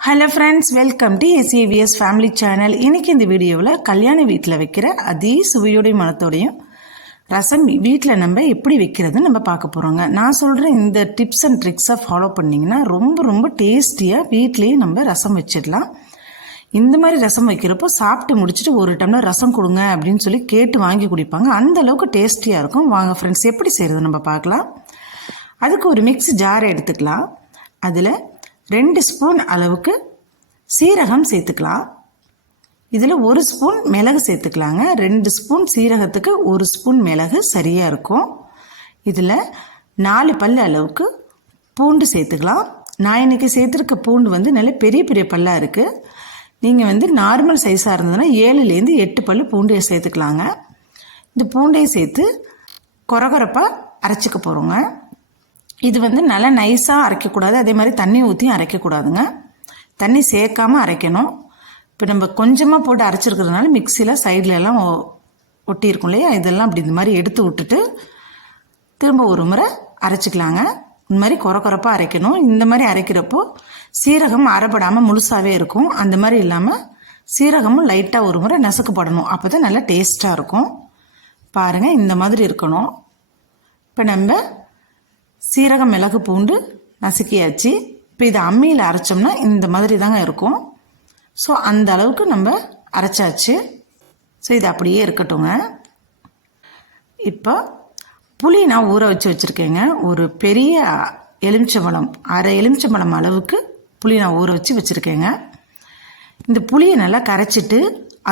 Hello friends welcome to SAVS family channel இன்றைக்கி இந்த வீடியோவில் கல்யாண வீட்டில் வைக்கிற அதே சுவையோடையும் மனத்தோடையும் ரசம் வீட்டில் நம்ம எப்படி வைக்கிறது நம்ம பார்க்க போகிறோங்க நான் சொல்கிற இந்த டிப்ஸ் அண்ட் ட்ரிக்ஸை ஃபாலோ பண்ணிங்கன்னா ரொம்ப ரொம்ப டேஸ்டியாக வீட்லேயே நம்ம ரசம் வச்சிடலாம். இந்த மாதிரி ரசம் வைக்கிறப்போ சாப்பிட்டு முடிச்சுட்டு ஒரு டம்ளர் ரசம் கொடுங்க அப்படின்னு சொல்லி கேட்டு வாங்கி குடிப்பாங்க. அந்த அளவுக்கு டேஸ்டியாக இருக்கும். வாங்க ஃப்ரெண்ட்ஸ் எப்படி செய்கிறது நம்ம பார்க்கலாம். அதுக்கு ஒரு மிக்ஸ் ஜாரை எடுத்துக்கலாம். அதில் ரெண்டு ஸ்பூன் அளவுக்கு சீரகம் சேர்த்துக்கலாம். இதில் ஒரு ஸ்பூன் மிளகு சேர்த்துக்கலாங்க. ரெண்டு ஸ்பூன் சீரகத்துக்கு ஒரு ஸ்பூன் மிளகு சரியாக இருக்கும். இதில் நாலு பல் அளவுக்கு பூண்டு சேர்த்துக்கலாம். நான் இன்றைக்கி சேர்த்துருக்க பூண்டு வந்து நல்ல பெரிய பெரிய பல்லாக இருக்குது நீங்கள் வந்து நார்மல் சைஸாக இருந்ததுன்னா ஏழுலேருந்து எட்டு பல் பூண்டையை சேர்த்துக்கலாங்க. இந்த பூண்டையை சேர்த்து கொரகொரப்பாக அரைச்சிக்க போகிறோங்க இது வந்து நல்லா நைஸாக அரைக்கக்கூடாது. அதே மாதிரி தண்ணி ஊற்றியும் அரைக்கக்கூடாதுங்க. தண்ணி சேர்க்காம அரைக்கணும். இப்போ நம்ம கொஞ்சமாக போட்டு அரைச்சிருக்கிறதுனால மிக்சியில் சைடில் எல்லாம் ஒட்டி ஒட்டியிருக்கும் இல்லையா? இதெல்லாம் அப்படி இந்த மாதிரி எடுத்து விட்டுட்டு திரும்ப ஒரு முறை அரைச்சிக்கலாங்க. இந்த மாதிரி குறை குறைப்பாக அரைக்கணும். இந்த மாதிரி அரைக்கிறப்போ சீரகம் அரைப்படாமல் முழுசாகவே இருக்கும். அந்த மாதிரி இல்லாமல் சீரகமும் லைட்டாக ஒரு முறை நசுக்கப்படணும் அப்போ தான் நல்லா டேஸ்ட்டாக இருக்கும். பாருங்கள் இந்த மாதிரி இருக்கணும். இப்போ நம்ம சீரகம் மிளகு பூண்டு நசுக்கியாச்சு. இப்போ இதை அம்மியில் அரைச்சோம்னா இந்த மாதிரி தாங்க இருக்கும். ஸோ அந்த அளவுக்கு நம்ம அரைச்சாச்சு. ஸோ இது அப்படியே இருக்கட்டுங்க இப்போ புளி நான் ஊற வச்சு வச்சுருக்கேங்க. ஒரு பெரிய எலுமிச்சம்பழம் அரை எலுமிச்சம்பழம் அளவுக்கு புளி நான் ஊற வச்சு வச்சுருக்கேங்க. இந்த புளியை நல்லா கரைச்சிட்டு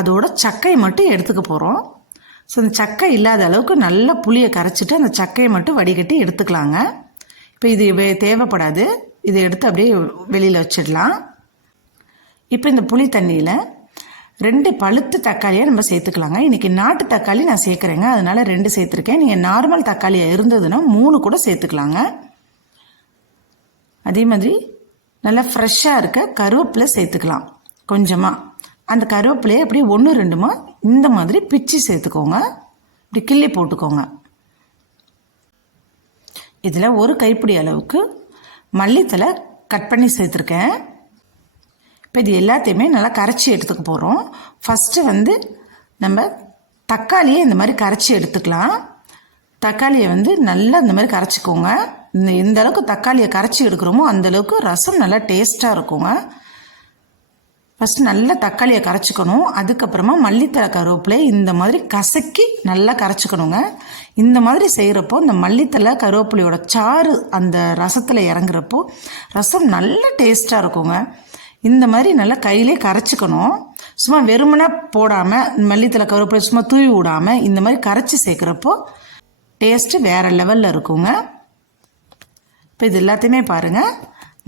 அதோட சக்கையை மட்டும் எடுத்துக்க போகிறோம் ஸோ இந்த சக்கை இல்லாத அளவுக்கு நல்லா புளியை கரைச்சிட்டு அந்த சக்கையை மட்டும் வடிகட்டி எடுத்துக்கலாங்க. இப்போ இது வே- தேவைப்படாது. இதை எடுத்து அப்படியே வெளியில் வச்சிடலாம். இப்போ இந்த புளி தண்ணியில் ரெண்டு பழுத்து தக்காளியை நம்ம சேர்த்துக்கலாங்க. இன்றைக்கி நாட்டு தக்காளி நான் சேர்க்குறேங்க. அதனால் ரெண்டு சேர்த்துருக்கேன். நீங்கள் நார்மல் தக்காளியாக இருந்ததுன்னா மூணு கூட சேர்த்துக்கலாங்க. அதே மாதிரி நல்லா ஃப்ரெஷ்ஷாக இருக்க கருவேப்பிலை சேர்த்துக்கலாம். கொஞ்சமாக அந்த கருவேப்பிலையை அப்படியே ஒன்று ரெண்டுமா இந்த மாதிரி பிச்சு சேர்த்துக்கோங்க. இப்படி கிள்ளி போட்டுக்கோங்க. இதில் ஒரு கைப்பிடி அளவுக்கு மல்லித்தலை கட் பண்ணி சேர்த்துருக்கேன். இப்போ இது எல்லாத்தையுமே நல்லா கரைச்சி எடுத்துக்க போகிறோம் ஃபஸ்ட்டு வந்து நம்ம தக்காளியை இந்த மாதிரி கரைச்சி எடுத்துக்கலாம். தக்காளியை வந்து நல்லா இந்த மாதிரி கரைச்சிக்கோங்க. இந்த எந்த அளவுக்கு தக்காளியை கரைச்சி எடுக்கிறோமோ அந்த அளவுக்கு ரசம் நல்லா டேஸ்ட்டாக இருக்குங்க. ஃபஸ்ட்டு நல்லா தக்காளியை கரைச்சிக்கணும். அதுக்கப்புறமா மல்லித்தலை கருவேப்பிலை இந்த மாதிரி கசக்கி நல்லா கரைச்சிக்கணுங்க. இந்த மாதிரி செய்கிறப்போ இந்த மல்லித்தலை கருவேப்பிலையோட சாறு அந்த ரசத்தில் இறங்குறப்போ ரசம் நல்ல டேஸ்ட்டாக இருக்குங்க. இந்த மாதிரி நல்லா கையிலே கரைச்சிக்கணும். சும்மா வெறுமனே போடாமல் மல்லித்தலை கருவேப்பிலை சும்மா தூவி விடாமல் இந்த மாதிரி கரைச்சி சேர்க்குறப்போ டேஸ்ட்டு வேறு லெவலில் இருக்குங்க. இப்போ இது எல்லாத்தையுமே பாருங்கள்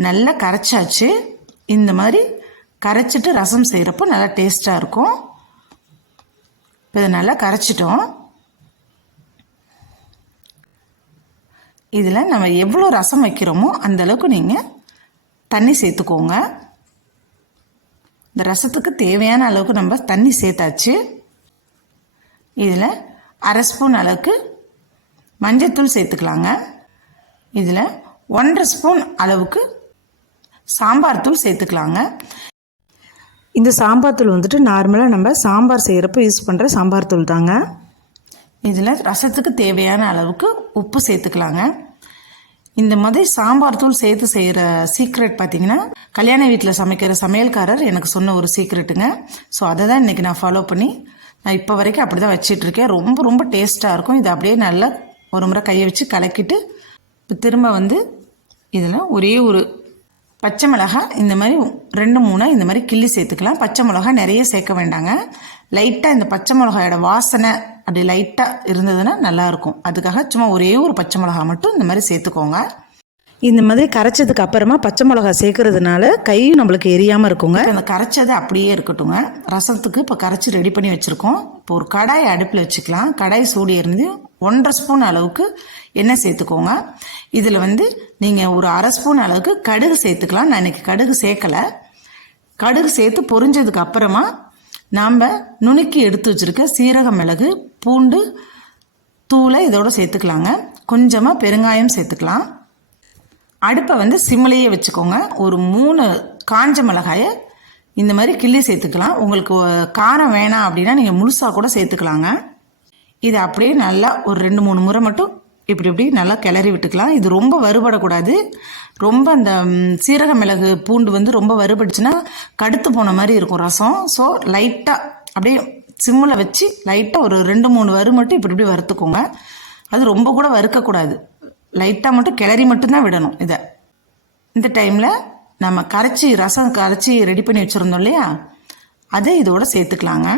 நல்லா கரைச்சாச்சு. இந்த மாதிரி கரைச்சிட்டு ரசம் செய்கிறப்போ நல்லா டேஸ்ட்டாக இருக்கும். இப்போ இதை நல்லா கரைச்சிட்டோம். இதில் நம்ம எவ்வளோ ரசம் வைக்கிறோமோ அந்த அளவுக்கு நீங்கள் தண்ணி சேர்த்துக்கோங்க. இந்த ரசத்துக்கு தேவையான அளவுக்கு நம்ம தண்ணி சேர்த்தாச்சு. இதில் அரை ஸ்பூன் அளவுக்கு மஞ்சத்தூள் சேர்த்துக்கலாங்க. இதில் ஒன்றரை ஸ்பூன் அளவுக்கு சாம்பார் தூள் சேர்த்துக்கலாங்க. இந்த சாம்பார் தூள் வந்துட்டு நார்மலாக நம்ம சாம்பார் செய்கிறப்ப யூஸ் பண்ணுற சாம்பார் தூள் தாங்க. இதில் ரசத்துக்கு தேவையான அளவுக்கு உப்பு சேர்த்துக்கலாங்க. இந்த மாதிரி சாம்பார் தூள் சேர்த்து செய்கிற சீக்ரெட் பார்த்தீங்கன்னா கல்யாண வீட்டில் சமைக்கிற சமையல்காரர் எனக்கு சொன்ன ஒரு சீக்ரெட்டுங்க ஸோ அதை தான் இன்றைக்கி நான் ஃபாலோ பண்ணி நான் இப்போ வரைக்கும் அப்படி தான் வச்சிட்ருக்கேன் ரொம்ப ரொம்ப டேஸ்ட்டாக இருக்கும். இது அப்படியே நல்லா ஒரு முறை கையை வச்சு கலக்கிட்டு இப்போ திரும்ப வந்து இதில் ஒரே ஒரு பச்சை மிளகாய் இந்த மாதிரி ரெண்டு மூணு இந்த மாதிரி கிள்ளி சேர்த்துக்கலாம். பச்சை மிளகாய் நிறைய சேர்க்க வேண்டாங்க. லைட்டாக இந்த பச்சை மிளகாயோட வாசனை அப்படி லைட்டாக இருந்ததுன்னா நல்லாயிருக்கும் அதுக்காக சும்மா ஒரே ஒரு பச்சை மிளகாய் மட்டும் இந்த மாதிரி சேர்த்துக்கோங்க. இந்த மாதிரி கரைச்சதுக்கு அப்புறமா பச்சை மிளகா சேர்க்கறதுனால கையும் நம்மளுக்கு எரியாமல் இருக்குங்க. அந்த கரைச்சது அப்படியே இருக்கட்டுங்க. ரசத்துக்கு இப்போ கரைச்சி ரெடி பண்ணி வச்சுருக்கோம். இப்போ ஒரு கடாய் அடுப்பில் வச்சுக்கலாம். கடாய் சூடி இருந்து ஒன்றரை ஸ்பூன் அளவுக்கு எண்ணெய் சேர்த்துக்கோங்க. இதில் வந்து நீங்கள் ஒரு அரை ஸ்பூன் அளவுக்கு கடுகு சேர்த்துக்கலாம். நான் இன்றைக்கி கடுகு சேர்க்கலை. கடுகு சேர்த்து பொரிஞ்சதுக்கு அப்புறமா நாம் நுணுக்கி எடுத்து வச்சிருக்க சீரக மிளகு பூண்டு தூளை இதோடு சேர்த்துக்கலாங்க. கொஞ்சமாக பெருங்காயம் சேர்த்துக்கலாம். அடுப்பை வந்து சிம்லேயே வச்சுக்கோங்க. ஒரு மூணு காஞ்ச மிளகாயை இந்த மாதிரி கிள்ளி சேர்த்துக்கலாம். உங்களுக்கு காரம் வேணாம் அப்படின்னா நீங்கள் முழுசாக கூட சேர்த்துக்கலாங்க. இது அப்படியே நல்லா ஒரு ரெண்டு மூணு முறை மட்டும் இப்படி இப்படி நல்லா கிளறி விட்டுக்கலாம். இது ரொம்ப வறுபடக்கூடாது. ரொம்ப அந்த சீரக மிளகு பூண்டு வந்து ரொம்ப வறுபட்டுச்சுன்னா கடுத்து போன மாதிரி இருக்கும் ரசம். ஸோ லைட்டாக அப்படியே சிம்மில் வச்சு லைட்டாக ஒரு ரெண்டு மூணு வறு மட்டும் இப்படி இப்படி வறுத்துக்கோங்க. அது ரொம்ப கூட வறுக்கக்கூடாது. லைட்டாக மட்டும் கிளறி மட்டும்தான் விடணும் இதை. இந்த டைமில் நம்ம கரைச்சி ரசம் கரைச்சி ரெடி பண்ணி வச்சுருந்தோம் இல்லையா? அதை இதோட சேர்த்துக்கலாங்க.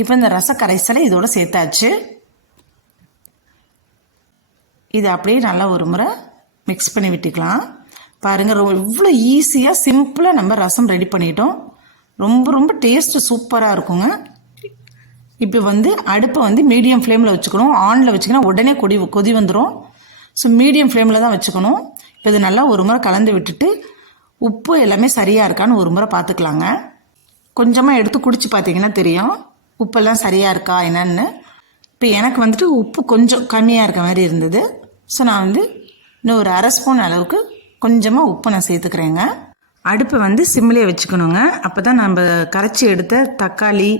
இப்போ இந்த ரச கரைசலை இதோட சேர்த்தாச்சு. இது அப்படியே நல்லா ஒரு முறை மிக்ஸ் பண்ணி விட்டுக்கலாம். பாருங்கள் ரொம்ப இவ்வளோ ஈஸியாக சிம்பிளாக நம்ம ரசம் ரெடி பண்ணிட்டோம். ரொம்ப ரொம்ப டேஸ்ட்டு சூப்பராக இருக்குங்க. இப்போ வந்து அடுப்பை வந்து மீடியம் ஃப்ளேமில் வச்சுக்கணும். ஆனில் வச்சுக்கினா உடனே கொடி கொதி வந்துடும் ஸோ மீடியம் ஃப்ளேமில் தான் வச்சுக்கணும். இப்போ இது நல்லா ஒரு முறை கலந்து விட்டுட்டு உப்பு எல்லாமே சரியாக இருக்கான்னு ஒரு முறை பார்த்துக்கலாங்க. கொஞ்சமாக எடுத்து குடிச்சு பார்த்தீங்கன்னா தெரியும். உப்பெல்லாம் சரியாக இருக்கா என்னன்னு. இப்போ எனக்கு வந்துட்டு உப்பு கொஞ்சம் கம்மியாக இருக்க மாதிரி இருந்தது. ஸோ நான் வந்து இன்னும் ஒரு அரை ஸ்பூன் அளவுக்கு கொஞ்சமாக உப்பு நான் சேர்த்துக்கிறேங்க. அடுப்பை வந்து சிம்மிலே வச்சுக்கணுங்க. அப்போ தான் நம்ம கரைச்சி எடுத்த தக்காளி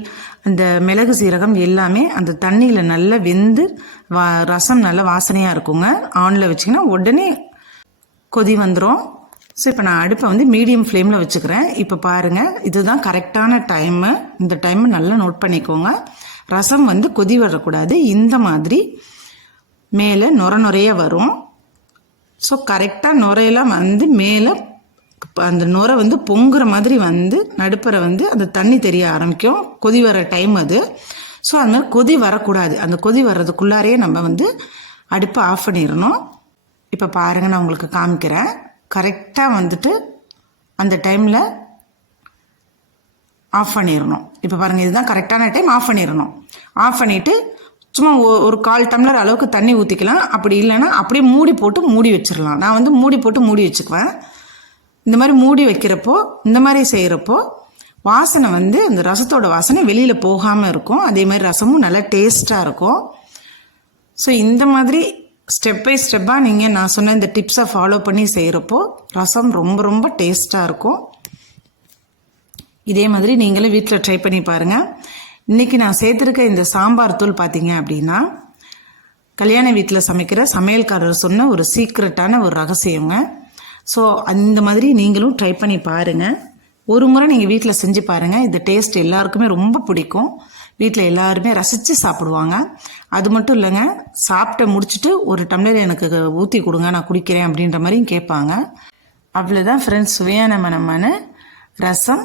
அந்த மிளகு சீரகம் எல்லாமே அந்த தண்ணியில் நல்லா வெந்து வா ரசம் நல்லா வாசனையாக இருக்குங்க. ஆனில் வச்சிங்கன்னா உடனே கொதி வந்துடும் ஸோ இப்போ நான் அடுப்பை வந்து மீடியம் ஃப்ளேமில் வச்சுக்கிறேன். இப்போ பாருங்கள் இதுதான் கரெக்டான டைமு இந்த டைமை நல்லா நோட் பண்ணிக்கோங்க. ரசம் வந்து கொதி வரக்கூடாது. இந்த மாதிரி மேலே நுர நுறைய வரும். ஸோ கரெக்டாக நுரையெல்லாம் வந்து மேலே அந்த நுரை வந்து பொங்குற மாதிரி வந்து நடுப்பரை வந்து அந்த தண்ணி தெரிய ஆரம்பிக்கும். கொதி வர டைம் அது. ஸோ அது கொதி வரக்கூடாது. அந்த கொதி வர்றதுக்குள்ளாரையே நம்ம வந்து அடுப்பை ஆஃப் பண்ணிடணும். இப்போ பாருங்கள் நான் உங்களுக்கு காமிக்கிறேன். கரெக்டாக வந்துட்டு அந்த டைமில் ஆஃப் பண்ணிடணும் இப்போ பாருங்கள் இதுதான் கரெக்டான டைம் ஆஃப் பண்ணிடணும் ஆஃப் பண்ணிவிட்டு சும்மா ஒரு கால் டம்ளர் அளவுக்கு தண்ணி ஊற்றிக்கலாம் அப்படி இல்லைன்னா அப்படியே மூடி போட்டு மூடி வச்சிடலாம் நான் வந்து மூடி போட்டு மூடி வச்சுக்குவேன். இந்த மாதிரி மூடி வைக்கிறப்போ இந்த மாதிரி செய்கிறப்போ வாசனை வந்து அந்த ரசத்தோட வாசனை வெளியில் போகாமல் இருக்கும். அதே மாதிரி ரசமும் நல்லா டேஸ்ட்டாக இருக்கும். ஸோ இந்த மாதிரி ஸ்டெப் பை ஸ்டெப்பாக நீங்கள் நான் சொன்ன இந்த டிப்ஸை ஃபாலோ பண்ணி செய்கிறப்போ ரசம் ரொம்ப ரொம்ப டேஸ்ட்டாக இருக்கும். இதே மாதிரி நீங்களும் வீட்டில் ட்ரை பண்ணி பாருங்கள் இன்றைக்கி நான் சேர்த்துருக்க இந்த சாம்பார் தூள் பார்த்தீங்க அப்படின்னா கல்யாண வீட்டில் சமைக்கிற சமையல்காரர் சொன்ன ஒரு சீக்ரெட்டான ஒரு ரகசியங்க. ஸோ அந்த மாதிரி நீங்களும் ட்ரை பண்ணி பாருங்கள் ஒரு முறை நீங்கள் வீட்டில் செஞ்சு பாருங்கள் இந்த டேஸ்ட் எல்லாருக்குமே ரொம்ப பிடிக்கும். வீட்டில் எல்லாருமே ரசித்து சாப்பிடுவாங்க. அது மட்டும் இல்லைங்க சாப்பிட்டு முடிச்சுட்டு ஒரு டம்ளர் எனக்கு ஊற்றி கொடுங்க நான் குடிக்கிறேன் அப்படின்ற மாதிரியும் கேட்பாங்க. அவ்வளோதான் ஃப்ரெண்ட்ஸ் சுவையான மனமான ரசம்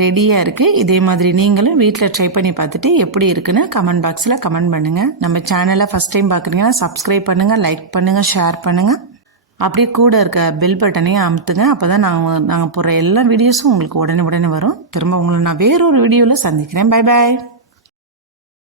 ரெடியாக இருக்குது இதே மாதிரி நீங்களும் வீட்டில் ட்ரை பண்ணி பார்த்துட்டு எப்படி இருக்குன்னு கமெண்ட் பாக்ஸில் கமெண்ட் பண்ணுங்கள் நம்ம சேனலை ஃபஸ்ட் டைம் பார்க்குறீங்கன்னா சப்ஸ்கிரைப் பண்ணுங்கள் லைக் பண்ணுங்கள் ஷேர் பண்ணுங்கள் அப்படியே கூட இருக்க பெல் பட்டனையும் அமுத்துங்க. அப்போ தான் நாங்கள் நாங்கள் போடுற எல்லா வீடியோஸும் உங்களுக்கு உடனே உடனே வரும். திரும்ப உங்களை நான் வேறொரு வீடியோவில் சந்திக்கிறேன். Bye bye